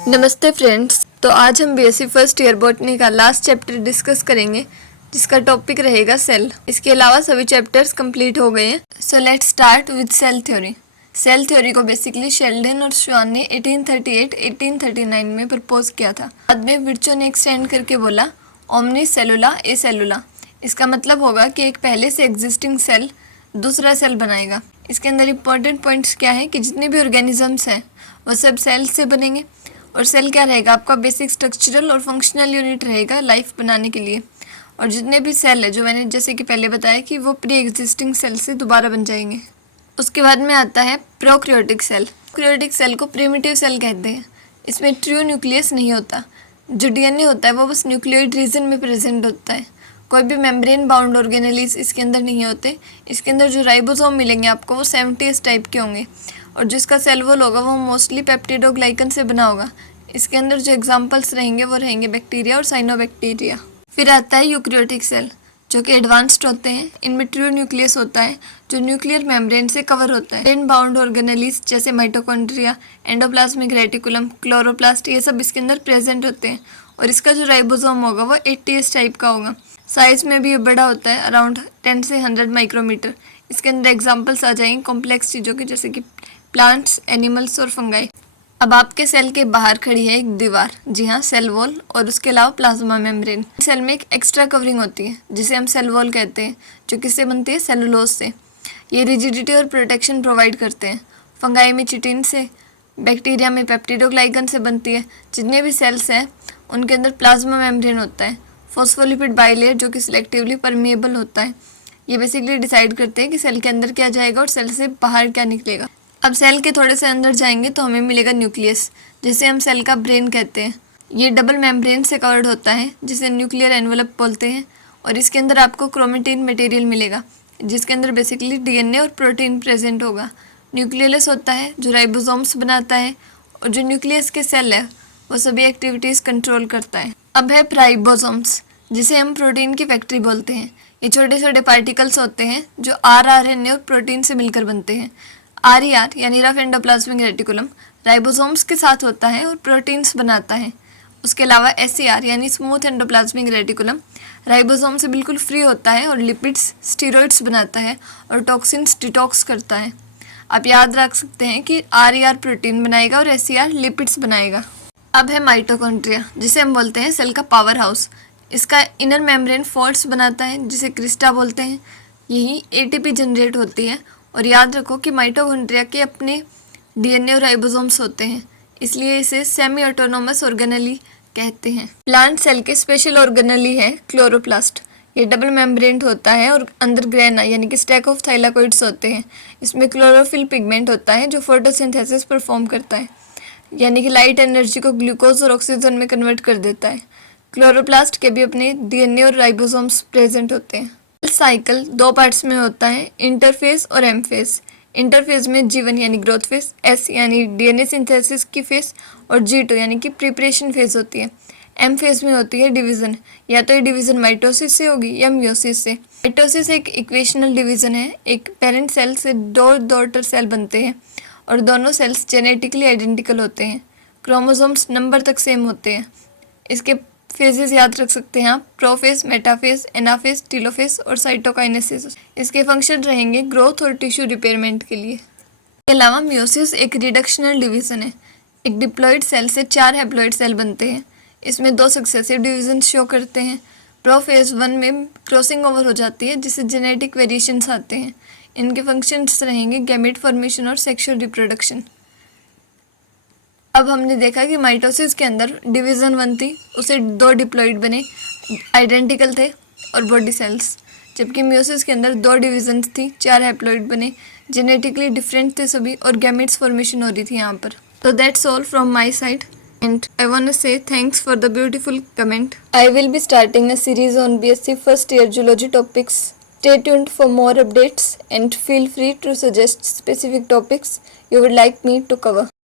नमस्ते फ्रेंड्स। तो आज हम बीएससी फर्स्ट ईयर बॉटनी का लास्ट चैप्टर डिस्कस करेंगे, जिसका टॉपिक रहेगा सेल। इसके अलावा सभी चैप्टर्स कंप्लीट हो गए हैं। So let's start with cell theory. Cell theory को बेसिकली शेल्डन और श्वान ने 1838-1839 में प्रपोज किया था। बाद में विर्चो ने एक्सटेंड करके बोला ओमनी सेलुला ए सेलुला। इसका मतलब होगा कि एक पहले से एग्जिस्टिंग सेल दूसरा सेल बनाएगा। इसके अंदर इंपॉर्टेंट पॉइंट्स क्या है कि जितने भी ऑर्गेनिजम्स हैं वो सब सेल से बनेंगे। और सेल क्या रहेगा, आपका बेसिक स्ट्रक्चरल और फंक्शनल यूनिट रहेगा लाइफ बनाने के लिए। और जितने भी सेल है जो मैंने जैसे कि पहले बताया कि वो प्री एग्जिस्टिंग सेल से दोबारा बन जाएंगे। उसके बाद में आता है प्रोक्रियोटिक सेल। प्रोक्रियोटिक सेल को प्रिमिटिव सेल कहते हैं। इसमें ट्रू न्यूक्लियस नहीं होता। जो डीएनए होता है वो बस न्यूक्लियोइड रीजन में प्रेजेंट होता है। कोई भी मेम्ब्रेन बाउंड ऑर्गेनेलीज इसके अंदर नहीं होते। इसके अंदर जो राइबोसोम मिलेंगे आपको वो 70s टाइप के होंगे। और जिसका सेल वॉल होगा वो मोस्टली पेप्टिडोग्लाइकन से बना होगा। इसके अंदर जो एग्जांपल्स रहेंगे वो रहेंगे बैक्टीरिया और साइनोबैक्टीरिया। फिर आता है यूक्रियोटिक सेल, जो कि एडवांस्ड होते हैं। इनमें ट्रू न्यूक्लियस होता है जो न्यूक्लियर मेम्ब्रेन से कवर होता है। मेम्ब्रेन बाउंड ऑर्गेनेलीज जैसे माइटोकॉन्ड्रिया, एंडोप्लाज्मिक रेटिकुलम, क्लोरोप्लास्ट, ये सब इसके अंदर प्रेजेंट होते हैं। और इसका जो राइबोसोम होगा वो 80s टाइप का होगा। साइज में भी बड़ा होता है, अराउंड 10 से 100 माइक्रोमीटर। इसके अंदर एग्जाम्पल्स आ जाएंगे कॉम्प्लेक्स चीज़ों के, जैसे कि प्लांट्स, एनिमल्स और फंगाई। अब आपके सेल के बाहर खड़ी है एक दीवार, जी हाँ, सेल वॉल, और उसके अलावा प्लाज्मा मेम्ब्रेन। सेल में एक एक्स्ट्रा कवरिंग होती है जिसे हम सेल वॉल कहते हैं, जो किससे बनती है, सेलुलोज से। ये रिजिडिटी और प्रोटेक्शन प्रोवाइड करते हैं। फंगाई में चिटिन से, बैक्टीरिया में पेप्टिडोग्लाइकन से बनती है। जितने भी सेल्स हैं उनके अंदर प्लाज्मा मेम्ब्रेन होता है। फॉस्फोलिपिड बाइलेयर जो कि सिलेक्टिवली परमिएबल होता है। ये बेसिकली डिसाइड करते हैं कि सेल के अंदर क्या जाएगा और सेल से बाहर क्या निकलेगा। अब सेल के थोड़े से अंदर जाएंगे तो हमें मिलेगा न्यूक्लियस, जिसे हम सेल का ब्रेन कहते हैं। ये डबल मेम्ब्रेन से कवर्ड होता है, जिसे न्यूक्लियर एनवेलप बोलते हैं। और इसके अंदर आपको क्रोमेटिन मटेरियल मिलेगा, जिसके अंदर बेसिकली डीएनए और प्रोटीन प्रेजेंट होगा। न्यूक्लियस होता है जो राइबोसोम्स बनाता है। और जो न्यूक्लियस के सेल है वो सभी एक्टिविटीज़ कंट्रोल करता है। अब है राइबोसोम्स, जिसे हम प्रोटीन की फैक्ट्री बोलते हैं। ये छोटे छोटे पार्टिकल्स होते हैं जो आरएनए और प्रोटीन से मिलकर बनते हैं। आरईआर यानी रफ एंडोप्लाज्मिक रेटिकुलम राइबोसोम्स के साथ होता है और प्रोटीन्स बनाता है। उसके अलावा एसईआर यानी स्मूथ एंडोप्लाज्मिक रेटिकुलम राइबोसोम से बिल्कुल फ्री होता है और लिपिड्स, स्टीरॉइड्स बनाता है और टॉक्सिन्स डिटॉक्स करता है। आप याद रख सकते हैं कि आरईआर प्रोटीन बनाएगा और एसईआर लिपिड्स बनाएगा। अब है माइटोकॉन्ड्रिया, जिसे हम बोलते हैं सेल का पावर हाउस। इसका इनर मेम्ब्रेन फोल्ड्स बनाता है, जिसे क्रिस्टा बोलते हैं। यही एटीपी जनरेट होती है। और याद रखो कि माइटोकॉन्ड्रिया के अपने डीएनए और राइबोसोम्स होते हैं, इसलिए इसे सेमी ऑटोनोमस ऑर्गेनेली कहते हैं। प्लांट सेल के स्पेशल ऑर्गेनेली है क्लोरोप्लास्ट। ये डबल मेम्ब्रेन होता है और अंदर ग्रेना यानी कि स्टैक ऑफ थाइलाकोइड्स होते हैं। इसमें क्लोरोफिल पिगमेंट होता है जो फोटोसिंथेसिस परफॉर्म करता है, यानी कि लाइट एनर्जी को ग्लूकोज और ऑक्सीजन में कन्वर्ट कर देता है। क्लोरोप्लास्ट के भी अपने डीएनए और राइबोसोम्स प्रेजेंट होते हैं। साइकिल 2 पार्ट्स में होता है, इंटरफेज और एम फेज। इंटरफेज में G1 यानी ग्रोथ फेज, S यानी डीएनए सिंथेसिस की फेज और G2 यानी कि प्रिपरेशन फेज होती है। एम फेज में होती है डिवीजन, या तो ये डिवीजन माइटोसिस से होगी या म्योसिस से। माइटोसिस एक इक्वेशनल डिवीजन है। एक पेरेंट सेल से 2 डॉटर सेल बनते हैं और दोनों सेल्स जेनेटिकली आइडेंटिकल होते हैं। क्रोमोसोम्स नंबर तक सेम होते हैं। इसके फेजेस याद रख सकते हैं आप, प्रोफेज, मेटाफेज, एनाफेज, टीलोफेज और साइटोकाइनेसिस। इसके फंक्शन रहेंगे ग्रोथ और टिश्यू रिपेयरमेंट के लिए। इसके अलावा म्योसिस एक रिडक्शनल डिवीजन है। एक डिप्लॉइड सेल से 4 हैप्लॉइड सेल बनते हैं। इसमें 2 सक्सेसिव डिवीजन शो करते हैं। प्रोफेज 1 में क्रॉसिंग ओवर हो जाती है, जिससे जेनेटिक वेरिएशंस आते हैं। इनके फंक्शंस रहेंगे गैमेट फॉर्मेशन और सेक्सुअल रिप्रोडक्शन। अब हमने देखा कि माइटोसिस के अंदर डिवीज़न 1 थी, उसे 2 डिप्लॉइड बने, आइडेंटिकल थे और बॉडी सेल्स। जबकि म्योसिस के अंदर 2 डिवीजन्स थी, 4 हैप्लॉइड बने, जेनेटिकली डिफरेंट थे सभी और गैमेट्स फॉर्मेशन हो रही थी यहाँ पर। तो that's all from my side and I want to say thanks for the beautiful comment. I will be starting a series on BSc first year zoology topics. Stay tuned for more updates and feel free to suggest specific topics you would like me to cover.